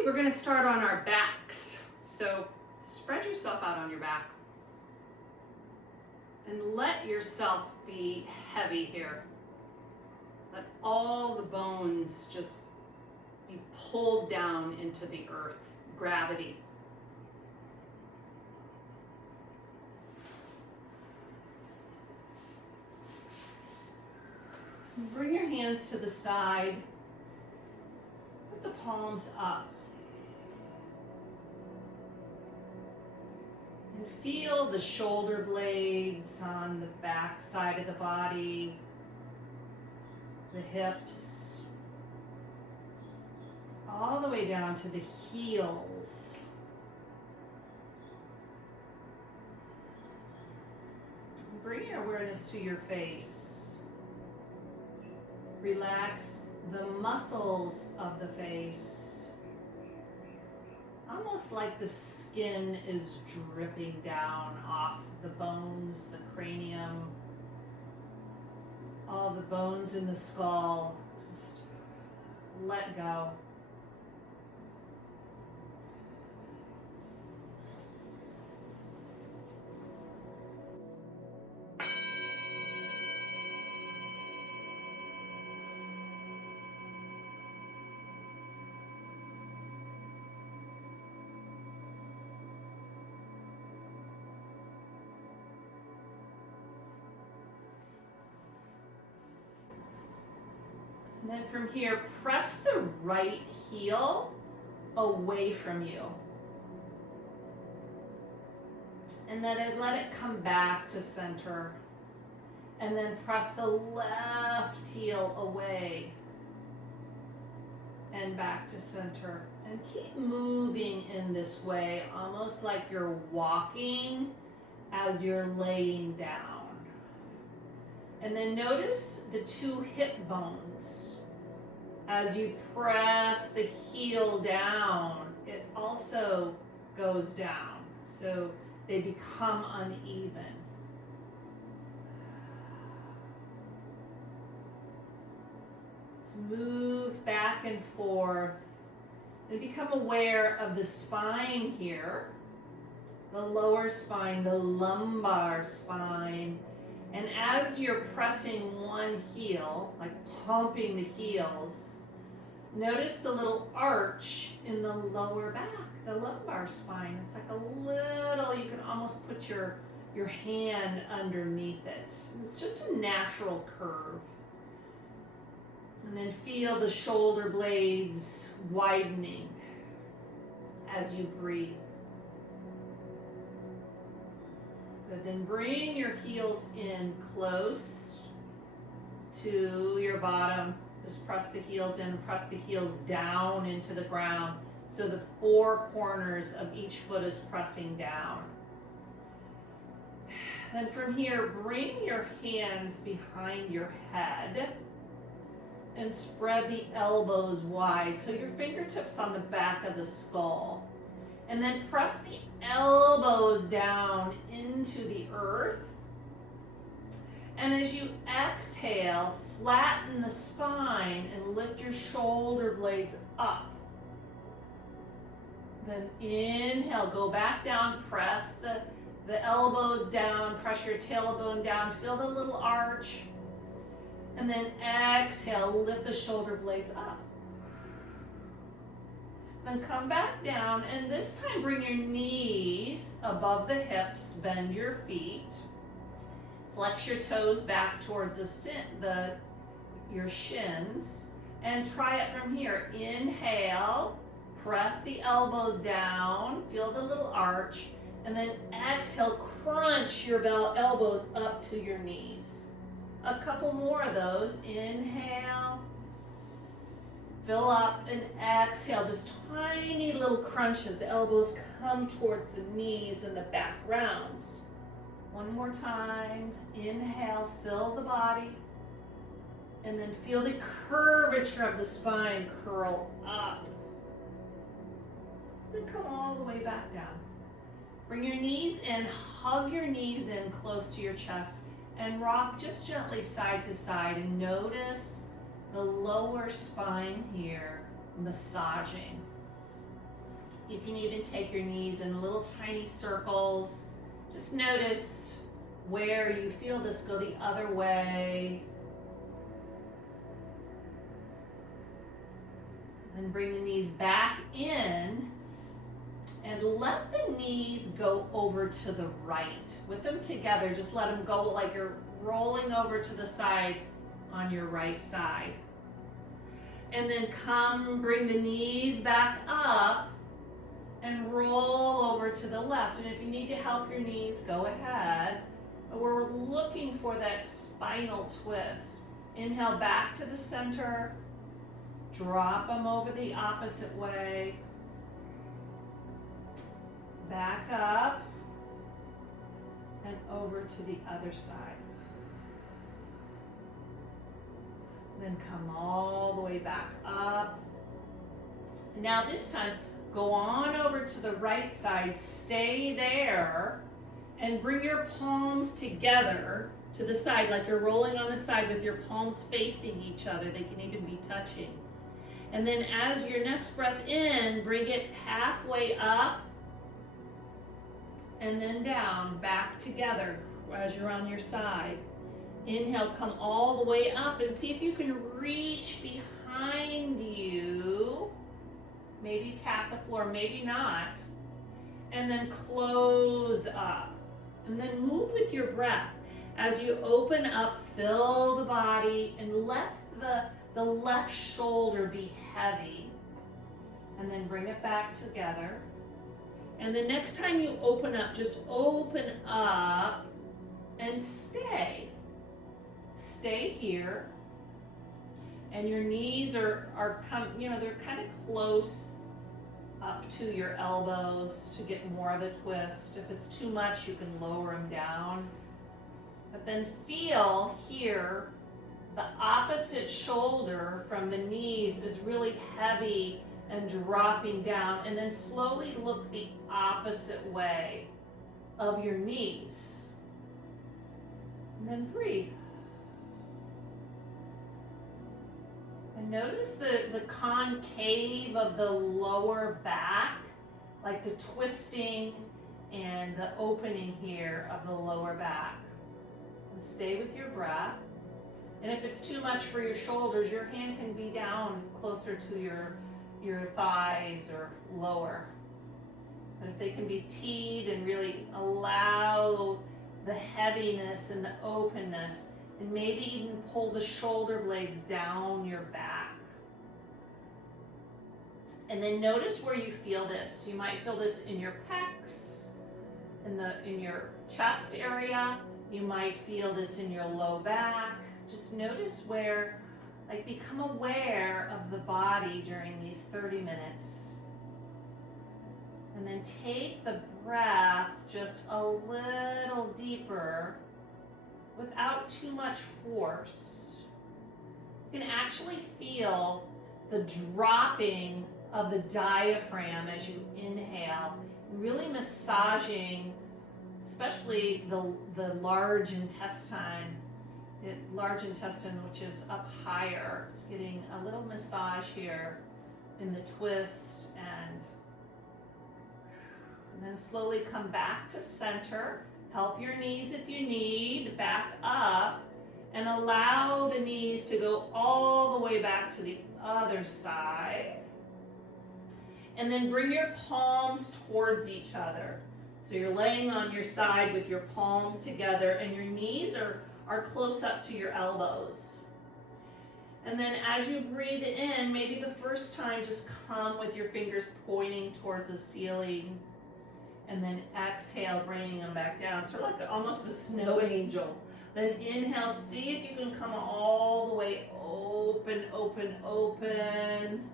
Okay, we're going to start on our backs. So spread yourself out on your back and let yourself be heavy here. Let all the bones just be pulled down into the earth, gravity. Bring your hands to the side. Put the palms up. And feel the shoulder blades on the back side of the body, the hips, all the way down to the heels. Bring your awareness to your face. Relax the muscles of the face. Almost like the skin is dripping down off the bones, the cranium, all the bones in the skull. Just let go. And then from here, press the right heel away from you. And then let it come back to center. And then press the left heel away and back to center. And keep moving in this way, almost like you're walking as you're laying down. And then notice the two hip bones. As you press the heel down, it also goes down. So they become uneven. Let's move back and forth and become aware of the spine here, the lower spine, the lumbar spine. And as you're pressing one heel, like pumping the heels, notice the little arch in the lower back, the lumbar spine. It's like a little, you can almost put your hand underneath it. It's just a natural curve. And then feel the shoulder blades widening as you breathe. Good, then bring your heels in close to your bottom. Just press the heels in, press the heels down into the ground. So the four corners of each foot is pressing down. Then from here, bring your hands behind your head and spread the elbows wide. So your fingertips on the back of the skull. And then press the elbows down into the earth. And as you exhale, flatten the spine and lift your shoulder blades up. Then inhale, go back down, press the elbows down, press your tailbone down, feel the little arch. And then exhale, lift the shoulder blades up. Then come back down, and this time bring your knees above the hips, bend your feet. Flex your toes back towards your shins, and try it from here. Inhale, press the elbows down, feel the little arch, and then exhale, crunch your elbows up to your knees. A couple more of those. Inhale, fill up, and exhale, just tiny little crunches. The elbows come towards the knees and the back rounds. One more time. Inhale, fill the body. And then feel the curvature of the spine curl up. Then come all the way back down. Bring your knees in, hug your knees in close to your chest, and rock just gently side to side, and notice the lower spine here massaging. You can even take your knees in little tiny circles. Just notice where you feel this go the other way. And bring the knees back in and let the knees go over to the right. With them together, just let them go like you're rolling over to the side on your right side. And then bring the knees back up and roll over to the left. And if you need to help your knees, go ahead. But we're looking for that spinal twist. Inhale back to the center. Drop them over the opposite way. Back up and over to the other side. Then come all the way back up. Now this time, go on over to the right side, stay there, and bring your palms together to the side, like you're rolling on the side with your palms facing each other. They can even be touching. And then as your next breath in, bring it halfway up and then down, back together as you're on your side. Inhale, come all the way up and see if you can reach behind you. Maybe tap the floor, maybe not. And then close up. And then move with your breath. As you open up, fill the body and let the left shoulder be heavy. And then bring it back together. And the next time you open up, just open up and stay. Stay here. And your knees they're kind of close up to your elbows to get more of a twist. If it's too much, you can lower them down. But then feel here, the opposite shoulder from the knees is really heavy and dropping down. And then slowly look the opposite way of your knees. And then breathe. And notice the concave of the lower back, like the twisting and the opening here of the lower back. And stay with your breath. And if it's too much for your shoulders, your hand can be down closer to your thighs or lower. But if they can be teed and really allow the heaviness and the openness, and maybe even pull the shoulder blades down your back. And then notice where you feel this. You might feel this in your pecs, in your chest area. You might feel this in your low back. Just notice where, become aware of the body during these 30 minutes. And then take the breath just a little deeper without too much force. You can actually feel the dropping of the diaphragm as you inhale, really massaging, especially the large intestine, which is up higher. It's getting a little massage here in the twist, and then slowly come back to center. Help your knees if you need, back up, and allow the knees to go all the way back to the other side. And then bring your palms towards each other. So you're laying on your side with your palms together, and your knees are close up to your elbows. And then as you breathe in, maybe the first time just come with your fingers pointing towards the ceiling. And then exhale, bringing them back down. So like almost a snow angel. Then inhale, see if you can come all the way open, open, open.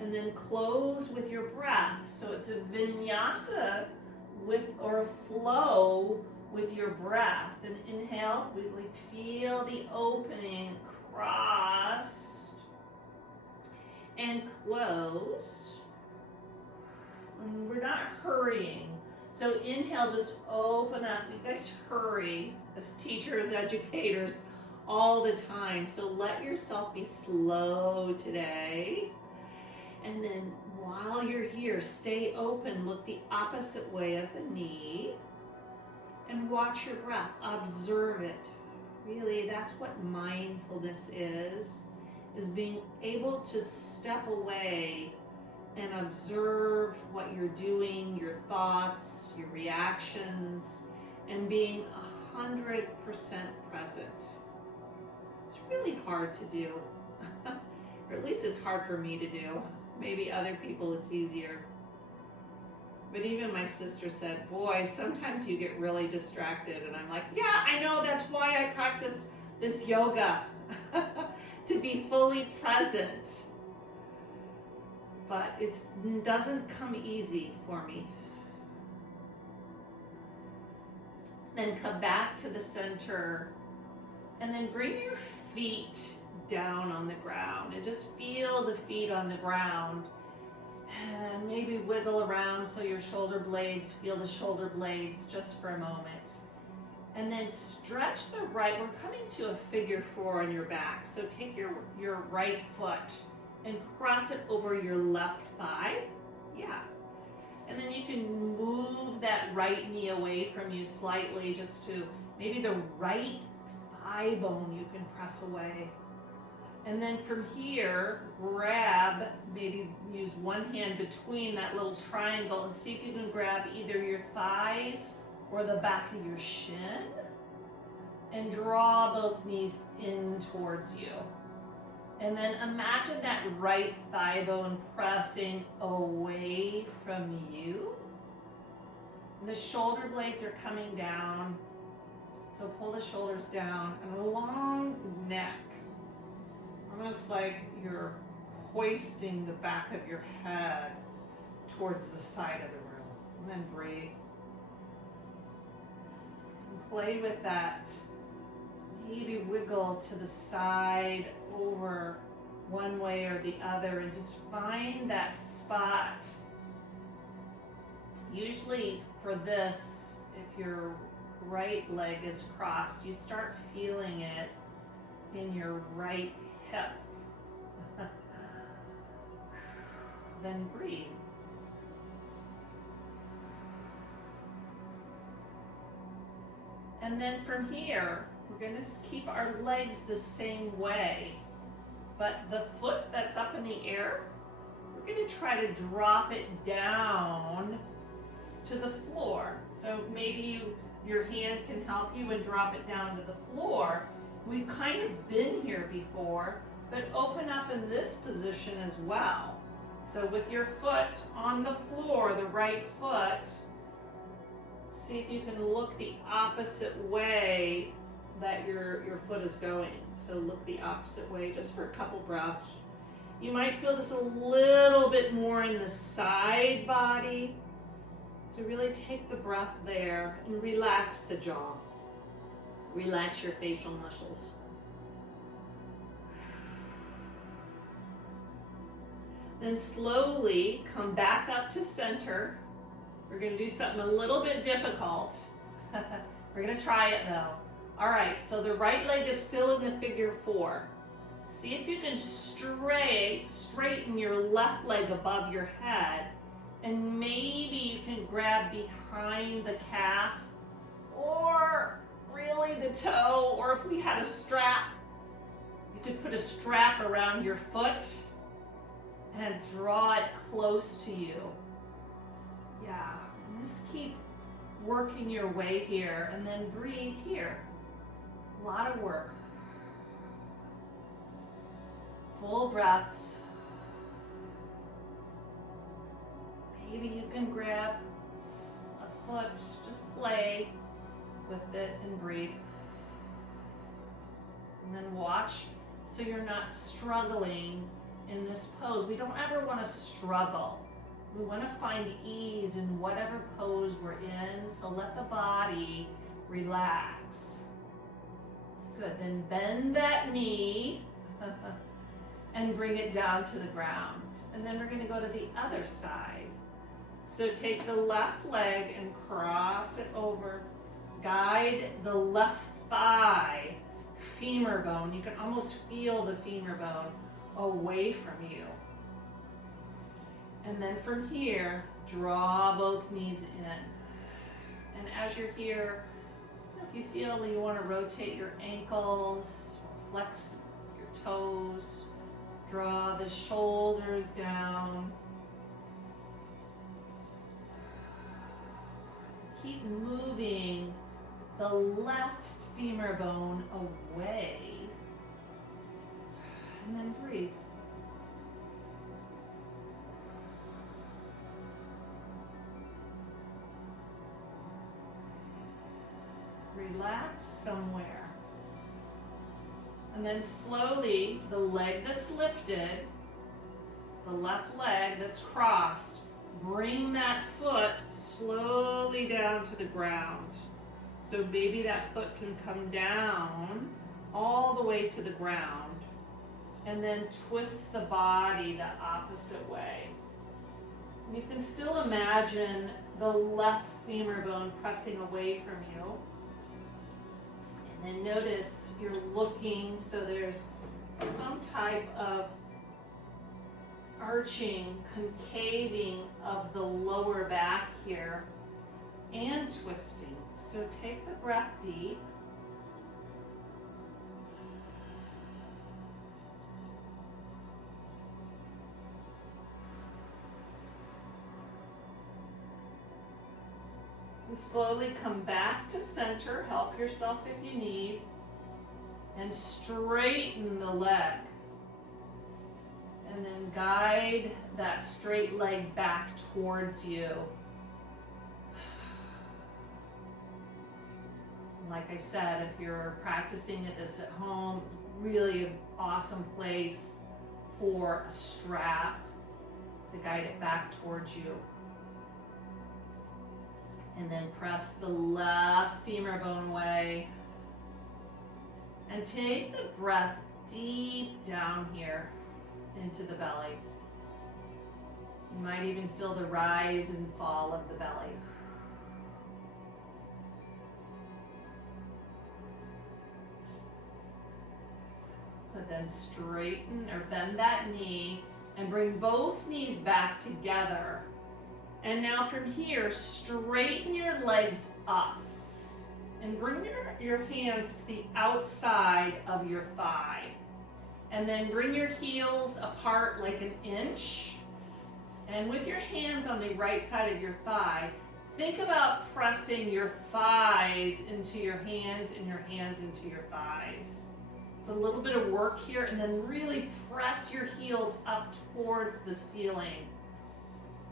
And then close with your breath. So it's a vinyasa or a flow with your breath. And inhale, we feel the opening, crossed, and closed. We're not hurrying. So inhale, just open up. You guys hurry as teachers, educators, all the time. So let yourself be slow today. And then while you're here, stay open, look the opposite way of the knee, and watch your breath, observe it. Really, that's what mindfulness is being able to step away and observe what you're doing, your thoughts, your reactions, and being 100% present. It's really hard to do, or at least it's hard for me to do. Maybe other people it's easier. But even my sister said, boy, sometimes you get really distracted. And I'm like, yeah, I know, that's why I practice this yoga, to be fully present. But it doesn't come easy for me. Then come back to the center, and then bring your feet down on the ground, and just feel the feet on the ground. And maybe wiggle around so your shoulder blades, feel the shoulder blades just for a moment. And then stretch the right, we're coming to a figure 4 on your back. So take your right foot and cross it over your left thigh. Yeah. And then you can move that right knee away from you slightly, just to maybe the right thigh bone you can press away. And then from here, grab, maybe use one hand between that little triangle and see if you can grab either your thighs or the back of your shin, and draw both knees in towards you. And then imagine that right thigh bone pressing away from you. The shoulder blades are coming down, so pull the shoulders down, and a long neck. Almost like you're hoisting the back of your head towards the side of the room. And then breathe. And play with that. Maybe wiggle to the side, over one way or the other, and just find that spot. Usually for this, if your right leg is crossed, you start feeling it in your right hip. Then breathe. And then from here, we're going to keep our legs the same way, but the foot that's up in the air, we're going to try to drop it down to the floor. So maybe your hand can help you and drop it down to the floor. We've kind of been here before, but open up in this position as well. So with your foot on the floor, the right foot, see if you can look the opposite way that your foot is going. So look the opposite way just for a couple breaths. You might feel this a little bit more in the side body. So really take the breath there and relax the jaw. Relax your facial muscles. Then slowly come back up to center. We're going to do something a little bit difficult. We're going to try it though. All right, so the right leg is still in the figure 4. See if you can straighten your left leg above your head, and maybe you can grab behind the calf, or really the toe, or if we had a strap, you could put a strap around your foot and draw it close to you. Yeah, and just keep working your way here, and then breathe here. A lot of work. Full breaths. Maybe you can grab a foot, just play with it and breathe. And then watch so you're not struggling in this pose. We don't ever want to struggle. We want to find ease in whatever pose we're in, so let the body relax. Good, then bend that knee and bring it down to the ground. And then we're going to go to the other side. So take the left leg and cross it over. Guide the left thigh, femur bone. You can almost feel the femur bone away from you. And then from here, draw both knees in. And as you're here, if you feel you want to rotate your ankles, flex your toes, draw the shoulders down. Keep moving the left femur bone away. And then breathe. Relax somewhere. And then slowly, the leg that's lifted, the left leg that's crossed, bring that foot slowly down to the ground. So maybe that foot can come down all the way to the ground. And then twist the body the opposite way. And you can still imagine the left femur bone pressing away from you. And then notice you're looking, so there's some type of arching, concaving of the lower back here, and twisting. So take the breath deep. And slowly come back to center. Help yourself if you need. And straighten the leg. And then guide that straight leg back towards you. Like I said, if you're practicing this at home, really an awesome place for a strap to guide it back towards you. And then press the left femur bone away. And take the breath deep down here into the belly. You might even feel the rise and fall of the belly. But then straighten or bend that knee and bring both knees back together. And now from here, straighten your legs up and bring your hands to the outside of your thigh. And then bring your heels apart like an inch. And with your hands on the right side of your thigh, think about pressing your thighs into your hands and your hands into your thighs. It's a little bit of work here, and then really press your heels up towards the ceiling.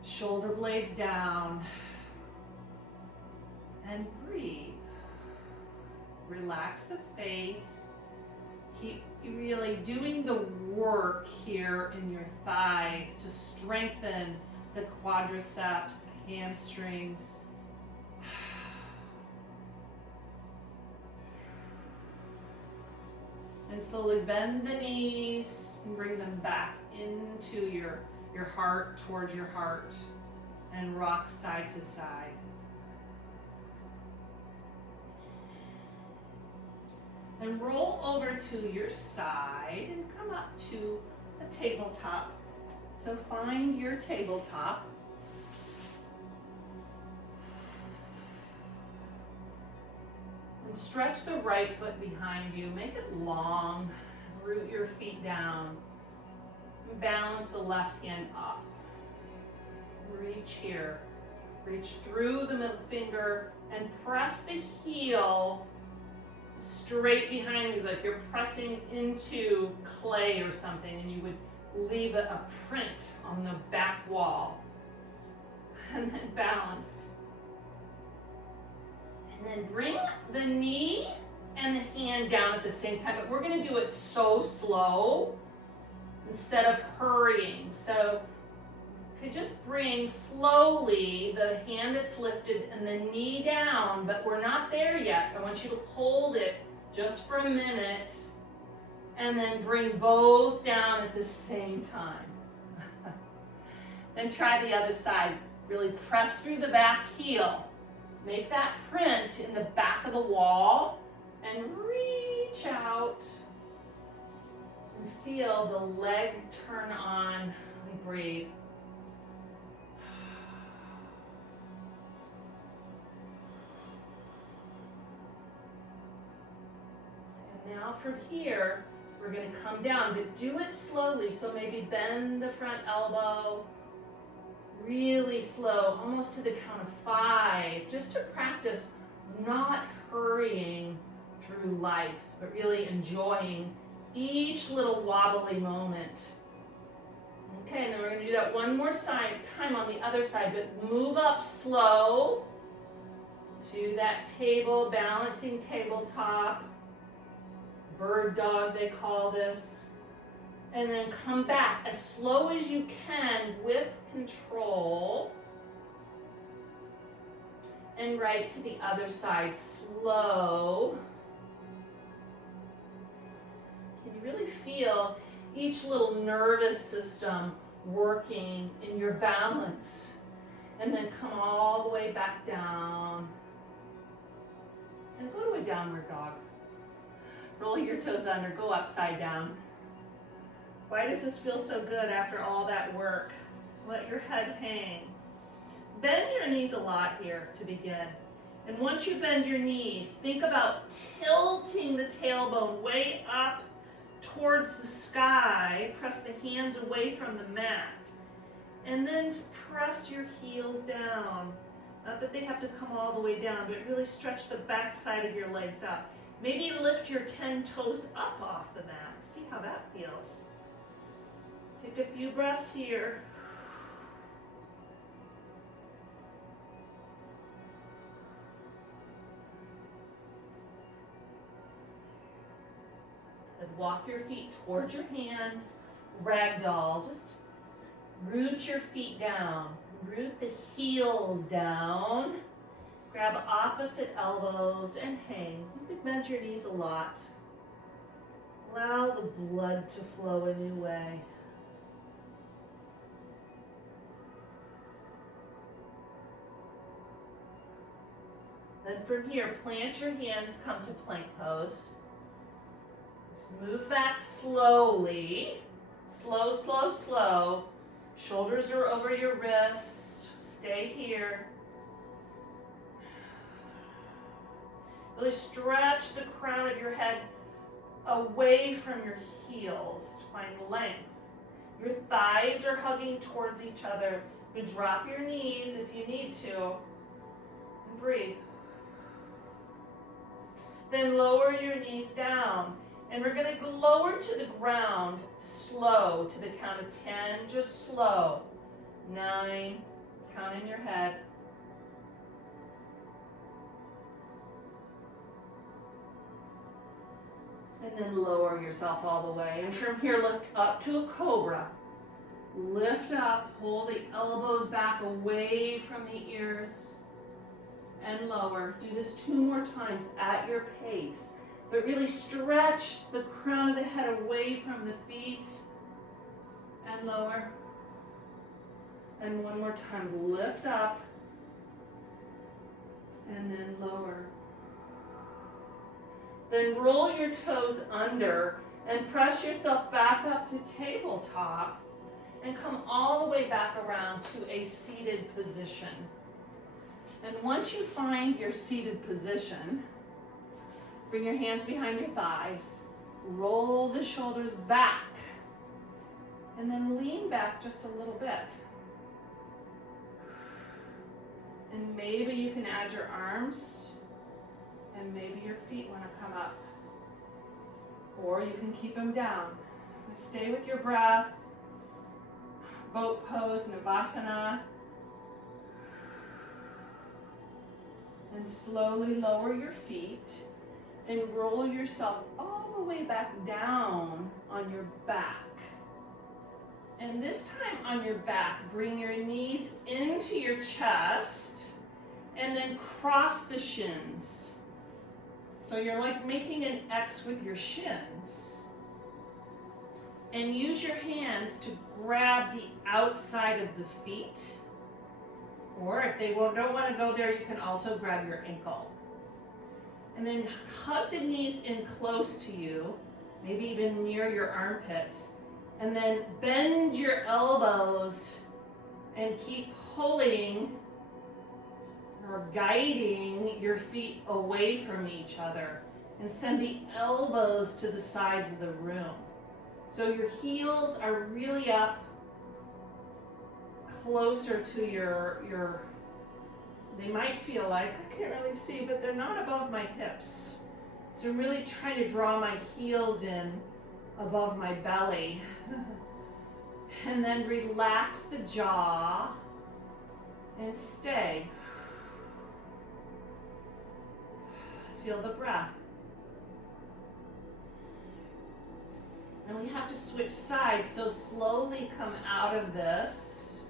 Shoulder blades down. And breathe. Relax the face. Keep really doing the work here in your thighs to strengthen the quadriceps, the hamstrings. And slowly bend the knees and bring them back into your heart, towards your heart, and rock side to side. And roll over to your side and come up to a tabletop. So find your tabletop. And stretch the right foot behind you. Make it long. Root your feet down. And balance the left hand up. Reach here. Reach through the middle finger and press the heel straight behind you, like you're pressing into clay or something, and you would leave a print on the back wall. And then balance. And then bring the knee and the hand down at the same time, but we're going to do it so slow instead of hurrying. So you could just bring slowly the hand that's lifted and the knee down, but we're not there yet. I want you to hold it just for a minute and then bring both down at the same time. Then try the other side. Really press through the back heel. Make that print in the back of the wall and reach out and feel the leg turn on. We breathe. from here, we're going to come down, but do it slowly. So maybe bend the front elbow really slow, almost to the count of 5, just to practice not hurrying through life, but really enjoying each little wobbly moment. Okay, and then we're going to do that one more time on the other side, but move up slow to that table, balancing tabletop. Bird dog, they call this. And then come back as slow as you can with control. And right to the other side, slow. Can you really feel each little nervous system working in your balance? And then come all the way back down. And go to a downward dog. Roll your toes under, go upside down. Why does this feel so good after all that work? Let your head hang. Bend your knees a lot here to begin. And once you bend your knees, think about tilting the tailbone way up towards the sky. Press the hands away from the mat. And then press your heels down. Not that they have to come all the way down, but really stretch the back side of your legs out. Maybe lift your 10 toes up off the mat. See how that feels. Take a few breaths here. And walk your feet towards your hands. Ragdoll. Just root your feet down. Root the heels down. Grab opposite elbows and hang. You can bend your knees a lot. Allow the blood to flow a new way. Then from here, plant your hands, come to plank pose. Just move back slowly. Slow, slow, slow. Shoulders are over your wrists. Stay here. Really stretch the crown of your head away from your heels to find length. Your thighs are hugging towards each other. You drop your knees if you need to. And breathe. Then lower your knees down. And we're going to lower to the ground slow to the count of 10. Just slow. 9. Count in your head. And then lower yourself all the way. And from here, lift up to a cobra. Lift up, pull the elbows back away from the ears. And lower. Do this 2 more times at your pace. But really stretch the crown of the head away from the feet. And lower. And one more time, lift up. And then lower. Then roll your toes under and press yourself back up to tabletop and come all the way back around to a seated position. And once you find your seated position, bring your hands behind your thighs, roll the shoulders back, and then lean back just a little bit. And maybe you can add your arms. And maybe your feet want to come up. Or you can keep them down. And stay with your breath. Boat pose, Navasana. And slowly lower your feet. And roll yourself all the way back down on your back. And this time on your back, bring your knees into your chest. And then cross the shins. So you're like making an X with your shins. And use your hands to grab the outside of the feet. Or if they don't want to go there, you can also grab your ankle. And then hug the knees in close to you, maybe even near your armpits. And then bend your elbows and keep pulling or guiding your feet away from each other. And send the elbows to the sides of the room. So your heels are really up closer to your, they might feel like, I can't really see, but they're not above my hips. So I'm really trying to draw my heels in above my belly. And then relax the jaw and stay. Feel the breath. And we have to switch sides, so slowly come out of this.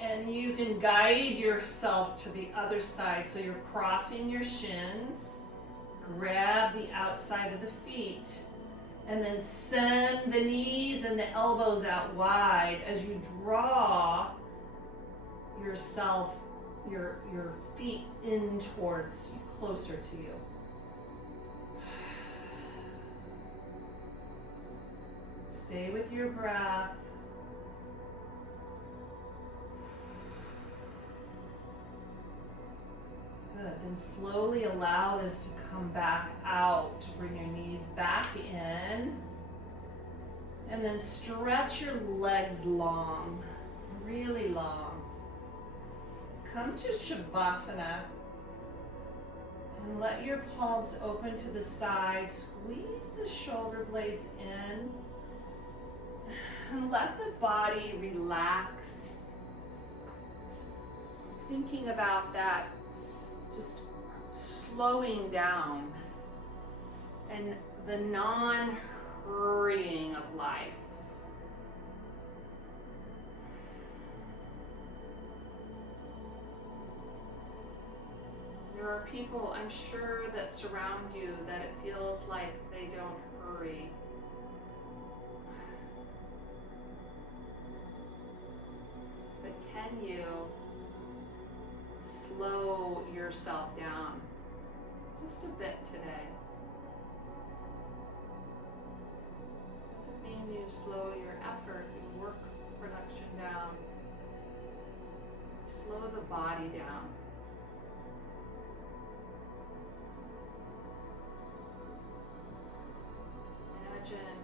And you can guide yourself to the other side. So you're crossing your shins, grab the outside of the feet, and then send the knees and the elbows out wide as you draw yourself, your feet in towards closer to you. Stay with your breath. Good. Then slowly allow this to come back out. Bring your knees back in. And then stretch your legs long, really long. Come to Shavasana. And let your palms open to the side. Squeeze the shoulder blades in. And let the body relax. Thinking about that, just slowing down and the non-hurrying of life. There are people, I'm sure, that surround you that it feels like they don't hurry. But can you slow yourself down just a bit today? Doesn't mean you slow your effort, your work production down. Slow the body down. Imagine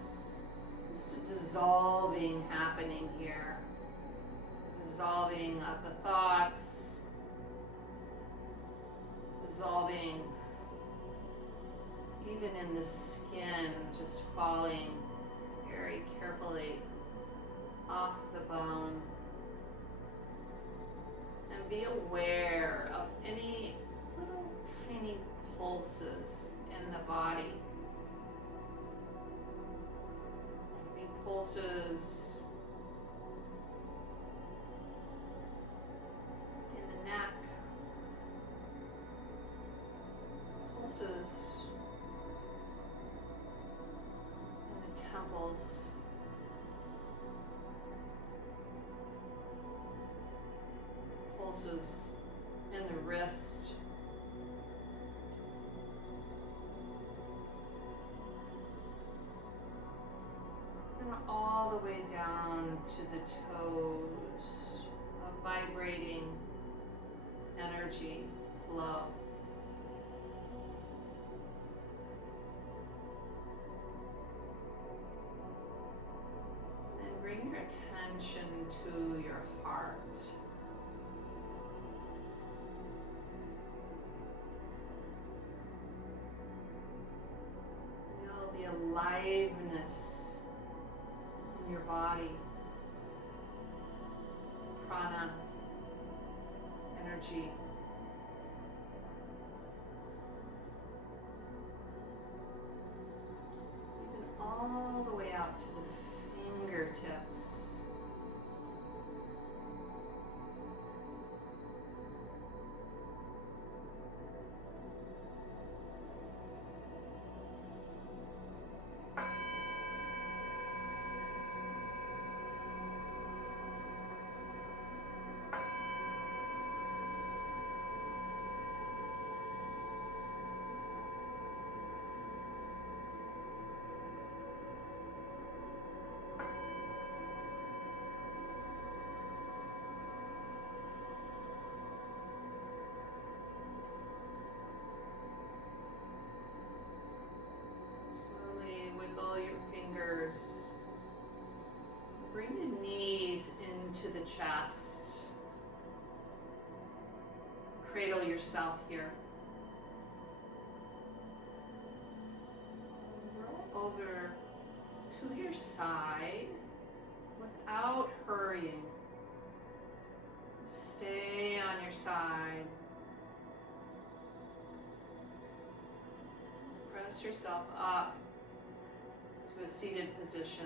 just a dissolving happening here. Dissolving of the thoughts, dissolving even in the skin, just falling very carefully off the bone. And be aware of any little tiny pulses in the body. Maybe pulses neck, pulses in the temples, pulses in the wrist, and all the way down to the toes, a vibrating energy flow. And bring your attention to your heart. Feel the aliveness in your body. Prana. Energy. Even all the way out to the fingertips. Bring the knees into the chest. Cradle yourself here. Roll over to your side without hurrying. Stay on your side. Press yourself up to a seated position.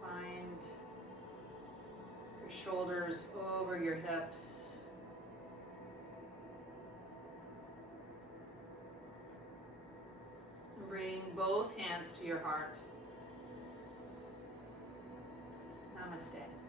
Find your shoulders over your hips. Bring both hands to your heart. Namaste.